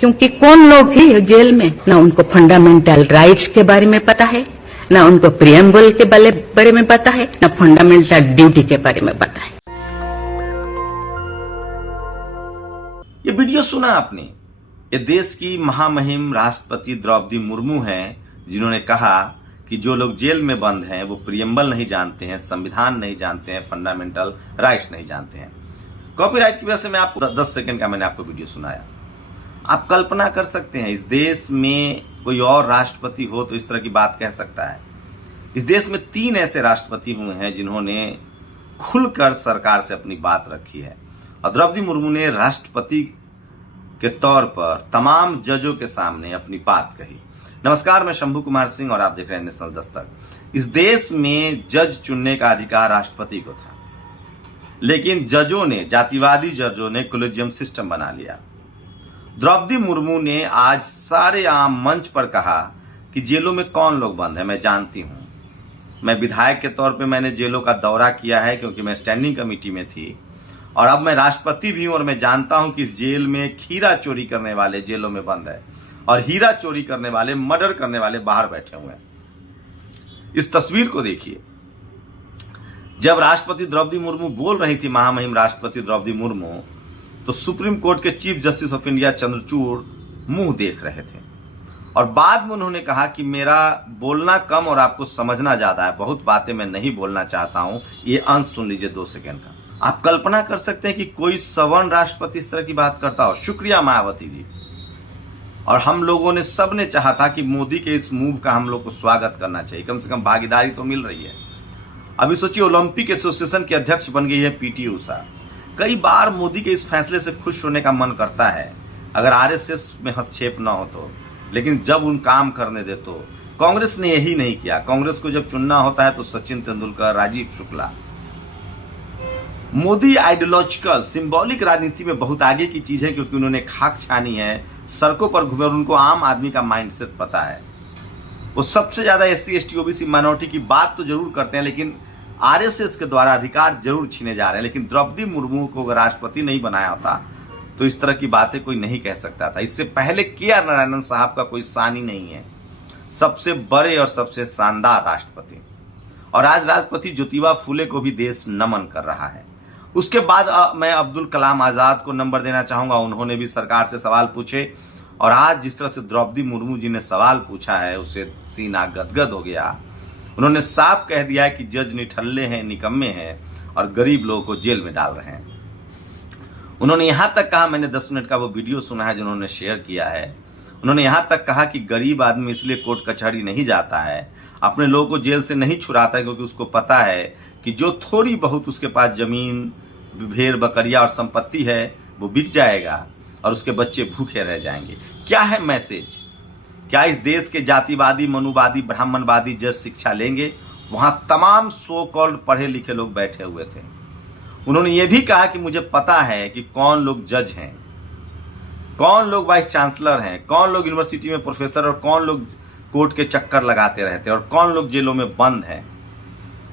क्योंकि कौन लोग हैं जेल में, ना उनको फंडामेंटल राइट्स के बारे में पता है, ना उनको प्रियम्बल के बारे में पता है, ना फंडामेंटल ड्यूटी के बारे में पता है। ये वीडियो सुना आपने? ये देश की महामहिम राष्ट्रपति द्रौपदी मुर्मू हैं, जिन्होंने कहा कि जो लोग जेल में बंद हैं वो प्रियम्बल नहीं जानते हैं, संविधान नहीं जानते हैं, फंडामेंटल राइट्स नहीं जानते हैं। कॉपीराइट की वजह से मैं आपको 10 सेकंड का मैंने आपको वीडियो सुनाया। आप कल्पना कर सकते हैं इस देश में कोई और राष्ट्रपति हो तो इस तरह की बात कह सकता है? इस देश में 3 ऐसे राष्ट्रपति हुए हैं जिन्होंने खुलकर सरकार से अपनी बात रखी है, और द्रौपदी मुर्मू ने राष्ट्रपति के तौर पर तमाम जजों के सामने अपनी बात कही। नमस्कार, मैं शंभू कुमार सिंह और आप देख रहे हैं नेशनल दस्तक। इस देश में जज चुनने का अधिकार राष्ट्रपति को था, लेकिन जजों ने, जातिवादी जजों ने कोलेजियम सिस्टम बना लिया। द्रौपदी मुर्मू ने आज सारे आम मंच पर कहा कि जेलों में कौन लोग बंद है मैं जानती हूं। मैं विधायक के तौर पे मैंने जेलों का दौरा किया है क्योंकि मैं स्टैंडिंग कमेटी में थी, और अब मैं राष्ट्रपति भी हूं और मैं जानता हूं कि इस जेल में खीरा चोरी करने वाले जेलों में बंद है और हीरा चोरी करने वाले, मर्डर करने वाले बाहर बैठे हुए हैं। इस तस्वीर को देखिए। जब राष्ट्रपति द्रौपदी मुर्मू बोल रही थी, महामहिम राष्ट्रपति द्रौपदी मुर्मू, तो सुप्रीम कोर्ट के chief justice of India Chandrachud मुंह देख रहे थे, और बाद में उन्होंने कहा कि मेरा बोलना कम और आपको समझना ज्यादा है, बहुत बातें मैं नहीं बोलना चाहता हूं। ये अंश सुन लीजिए 2 सेकंड का। आप कल्पना कर सकते हैं कि कोई सवर्ण राष्ट्रपति इस तरह की बात करता हो? शुक्रिया मायावती जी। और हम लोगों ने, सबने चाहा था कि मोदी के इस मूव का हम लोग को स्वागत करना चाहिए, कम से कम भागीदारी तो मिल रही है। अभी सोचिए, ओलंपिक एसोसिएशन के अध्यक्ष बन गई है पीटी उषा। कई बार मोदी के इस फैसले से खुश होने का मन करता है अगर आरएसएस में हस्तक्षेप न हो तो, लेकिन जब उन काम करने दे तो। कांग्रेस ने यही नहीं किया। कांग्रेस को जब चुनना होता है तो सचिन तेंदुलकर, राजीव शुक्ला। मोदी आइडियोलॉजिकल, सिंबॉलिक राजनीति में बहुत आगे की चीज है, क्योंकि उन्होंने खाक छानी है, सड़कों पर घूमे और उनको आम आदमी का माइंडसेट पता है। वो सबसे ज्यादा एससी एसटी ओबीसी माइनॉरिटी की बात तो जरूर करते हैं, लेकिन आरएसएस के द्वारा अधिकार जरूर छीने जा रहे हैं। लेकिन द्रौपदी मुर्मू को अगर राष्ट्रपति नहीं बनाया होता तो इस तरह की बातें कोई नहीं कह सकता था। इससे पहले के.आर. नारायणन साहब का कोई सानी नहीं है, सबसे बड़े और सबसे शानदार राष्ट्रपति। और आज राष्ट्रपति ज्योतिबा फुले को भी देश नमन कर रहा है। उसके बाद मैं अब्दुल कलाम आजाद को नंबर देना चाहूंगा। उन्होंने भी सरकार से सवाल पूछे, और आज जिस तरह से द्रौपदी मुर्मू जी ने सवाल पूछा है उससे सीना गदगद हो गया। उन्होंने साफ कह दिया है कि जज निठल्ले हैं, निकम्मे हैं और गरीब लोगों को जेल में डाल रहे हैं। उन्होंने यहां तक कहा, मैंने 10 मिनट का वो वीडियो सुना है जिन्होंने शेयर किया है, उन्होंने यहां तक कहा कि गरीब आदमी इसलिए कोर्ट कचहरी नहीं जाता है, अपने लोगों को जेल से नहीं छुड़ाता है, क्योंकि उसको पता है कि जो थोड़ी बहुत उसके पास जमीन, भेड़ बकरिया और संपत्ति है वो बिक जाएगा और उसके बच्चे भूखे रह जाएंगे। क्या है मैसेज? क्या इस देश के जातिवादी, मनुवादी, ब्राह्मणवादी जज शिक्षा लेंगे? वहां तमाम सो कॉल्ड पढ़े लिखे लोग बैठे हुए थे। उन्होंने ये भी कहा कि मुझे पता है कि कौन लोग जज हैं, कौन लोग वाइस चांसलर हैं, कौन लोग यूनिवर्सिटी में प्रोफेसर और कौन लोग कोर्ट के चक्कर लगाते रहते हैं और कौन लोग जेलों में बंद हैं।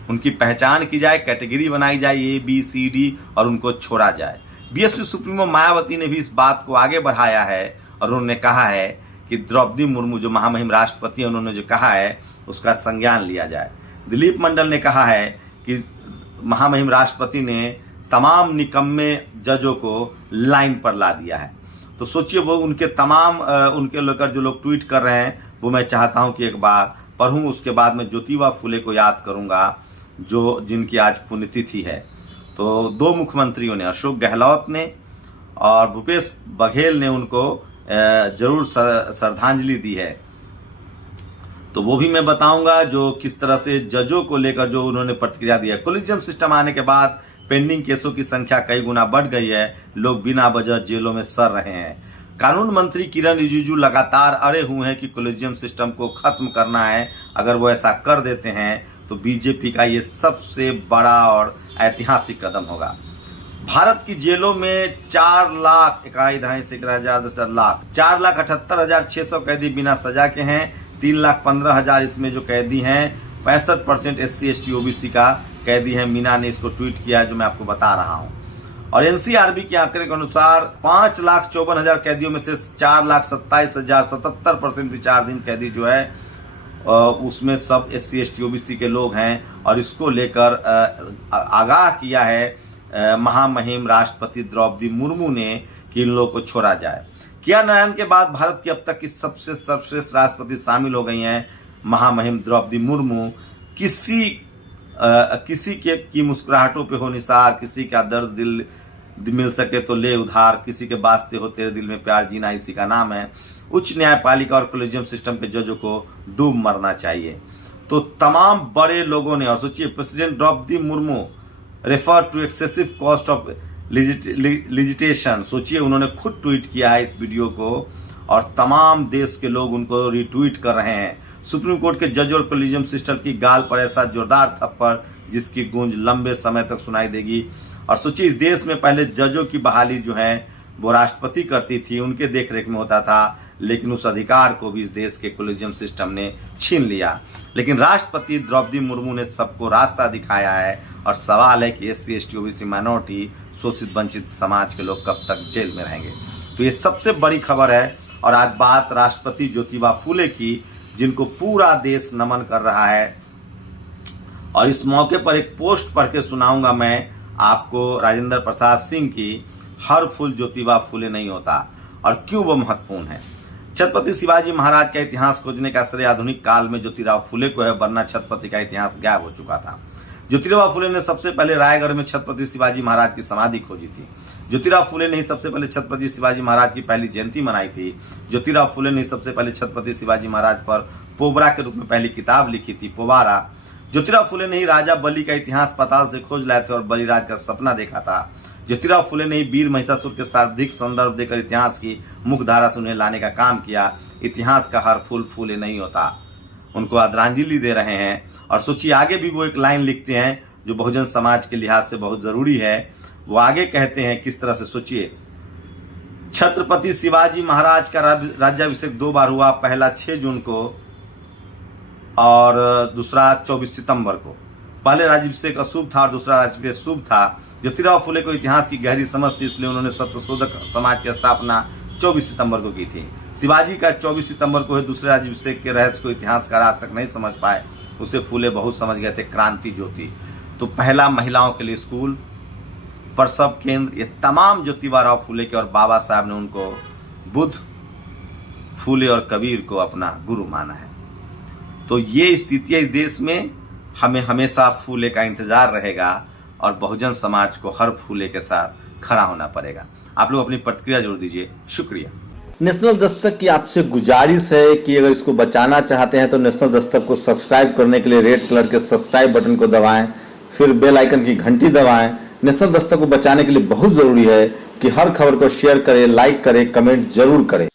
उनकी पहचान की जाए, कैटेगरी बनाई जाए ABCD और उनको छोड़ा जाए। बीएसपी सुप्रीमो मायावती ने भी इस बात को आगे बढ़ाया है और उन्होंने कहा है कि द्रौपदी मुर्मू जो महामहिम राष्ट्रपति है, उन्होंने जो कहा है उसका संज्ञान लिया जाए। दिलीप मंडल ने कहा है कि महामहिम राष्ट्रपति ने तमाम निकम्मे जजों को लाइन पर ला दिया है। तो सोचिए, वो उनके तमाम उनके लेकर जो लोग ट्वीट कर रहे हैं वो मैं चाहता हूं कि एक बार पढ़ूं। उसके बाद में ज्योतिबा फुले को याद करूंगा, जो जिनकी आज पुण्यतिथि है। तो 2 मुख्यमंत्रियों ने, अशोक गहलोत ने और भूपेश बघेल ने उनको जरूर श्रद्धांजलि दी है। तो वो भी मैं बताऊंगा जो किस तरह से जजों को लेकर जो उन्होंने प्रतिक्रिया दी है। कोलिजियम सिस्टम आने के बाद पेंडिंग केसों की संख्या कई गुना बढ़ गई है, लोग बिना वजह जेलों में सड़ रहे हैं। कानून मंत्री किरण रिजिजू लगातार अड़े हुए हैं कि कोलिजियम सिस्टम को खत्म करना है। अगर वो ऐसा कर देते हैं तो बीजेपी का ये सबसे बड़ा और ऐतिहासिक कदम होगा। भारत की जेलों में 4,78,600 कैदी बिना सजा के हैं। 3,15,000 इसमें जो कैदी हैं 65% SC ST OBC का कैदी है। मीना ने इसको ट्वीट किया है जो मैं आपको बता रहा हूं। और एनसीआरबी के आंकड़े के अनुसार 5,54,000 कैदियों में से 4,27,000 77% विचाराधीन कैदी जो है उसमें सब SC ST OBC के लोग हैं। और इसको लेकर आगाह किया है महामहिम राष्ट्रपति द्रौपदी मुर्मू ने कि इन लोगों को छोड़ा जाए। किया नारायण के बाद भारत की अब तक की सबसे सर्वश्रेष्ठ राष्ट्रपति शामिल हो गई हैं महामहिम द्रौपदी मुर्मू। किसी की मुस्कुराहटों पे हो निसार, किसी का दर्द दिल मिल सके तो ले उधार, किसी के वास्ते हो तेरे दिल में प्यार जीना इसी का नाम है। उच्च न्यायपालिका और कॉलेजियम सिस्टम के जजों को डूब मरना चाहिए। तो तमाम बड़े लोगों ने, और सोचिए president Draupadi Murmu refer to excessive cost of litigation, सोचिए उन्होंने खुद ट्वीट किया है इस वीडियो को और तमाम देश के लोग उनको रिट्वीट कर रहे हैं। सुप्रीम कोर्ट के जज और कॉलेजियम सिस्टम की गाल पर ऐसा जोरदार थप्पड़ जिसकी गूंज लंबे समय तक सुनाई देगी। और सोचिए इस देश में पहले जजों की बहाली जो है वो राष्ट्रपति करती थी, उनके देखरेख में होता था, लेकिन उस अधिकार को भी इस देश के कॉलेजियम सिस्टम ने छीन लिया। लेकिन राष्ट्रपति द्रौपदी मुर्मू ने सबको रास्ता दिखाया है और सवाल है कि SC ST OBC माइनॉरिटी शोषित वंचित समाज के लोग कब तक जेल में रहेंगे। तो ये सबसे बड़ी खबर है। और आज बात राष्ट्रपति ज्योतिबा फूले की, जिनको पूरा देश नमन कर रहा है। और इस मौके पर एक पोस्ट पढ़ के सुनाऊंगा मैं आपको राजेंद्र प्रसाद सिंह की, हर फूल ज्योतिबा फूले नहीं होता और क्यों वो महत्वपूर्ण है। छत्रपति शिवाजी महाराज का इतिहास खोजने का श्रेय आधुनिक काल में ज्योतिराव फूले को है, वरना छत्रपति का इतिहास गायब हो चुका था। ज्योतिराव फूले ने सबसे पहले रायगढ़ में छत्रपति शिवाजी महाराज की समाधि खोजी थी। ज्योतिराव फूले ने ही सबसे पहले छत्रपति शिवाजी महाराज की पहली जयंती मनाई थी। ज्योतिराव फूले ने सबसे पहले छत्रपति शिवाजी महाराज पर पोबरा के रूप में पहली किताब लिखी थी, पोबारा। ज्योतिराव फूले ने ही राजा बलि का इतिहास पाताल से खोज लाए थे और बलिराज का सपना देखा था। ज्योतिराव फूले ने ही वीर महिषासुर के सर्वाधिक संदर्भ देकर इतिहास की मुख्यधारा से उन्हें लाने का काम किया। इतिहास का हर फूल फूले नहीं होता। उनको आदरांजलि दे रहे हैं। और सोचिए आगे भी वो एक लाइन लिखते हैं जो बहुजन समाज के लिहाज से बहुत जरूरी है। वो आगे कहते हैं किस तरह से, सोचिए, छत्रपति शिवाजी महाराज का राज्याभिषेक 2 बार हुआ, पहला 6 जून को और दूसरा 24 सितंबर को। पहले राज्याभिषेक अशुभ था और दूसरा राज्याभिषेक शुभ था। ज्योतिराव फूले को इतिहास की गहरी समझ थी, इसलिए उन्होंने सत्यशोधक समाज की स्थापना 24 सितंबर को की थी। शिवाजी का 24 सितंबर को दूसरे राज्याभिषेक के रहस्य को इतिहासकार आज तक नहीं समझ पाए, उसे फूले बहुत समझ गए थे, क्रांति ज्योति। तो पहला महिलाओं के लिए स्कूल, प्रसव केंद्र, ये तमाम ज्योतिबा राव फूले के, और बाबा साहब ने उनको बुद्ध, फूले और कबीर को अपना गुरु माना है। तो ये स्थिति है इस देश में। हमें हमेशा फूले का इंतजार रहेगा और बहुजन समाज को हर फूले के साथ खड़ा होना पड़ेगा। आप लोग अपनी प्रतिक्रिया जोड़ दीजिए। शुक्रिया। नेशनल दस्तक की आपसे गुजारिश है कि अगर इसको बचाना चाहते हैं तो नेशनल दस्तक को सब्सक्राइब करने के लिए रेड कलर के सब्सक्राइब बटन को दबाएं, फिर बेल आइकन की घंटी दबाएं। नेशनल दस्तक को बचाने के लिए बहुत जरूरी है कि हर खबर को शेयर करें, लाइक करें, कमेंट जरूर करें।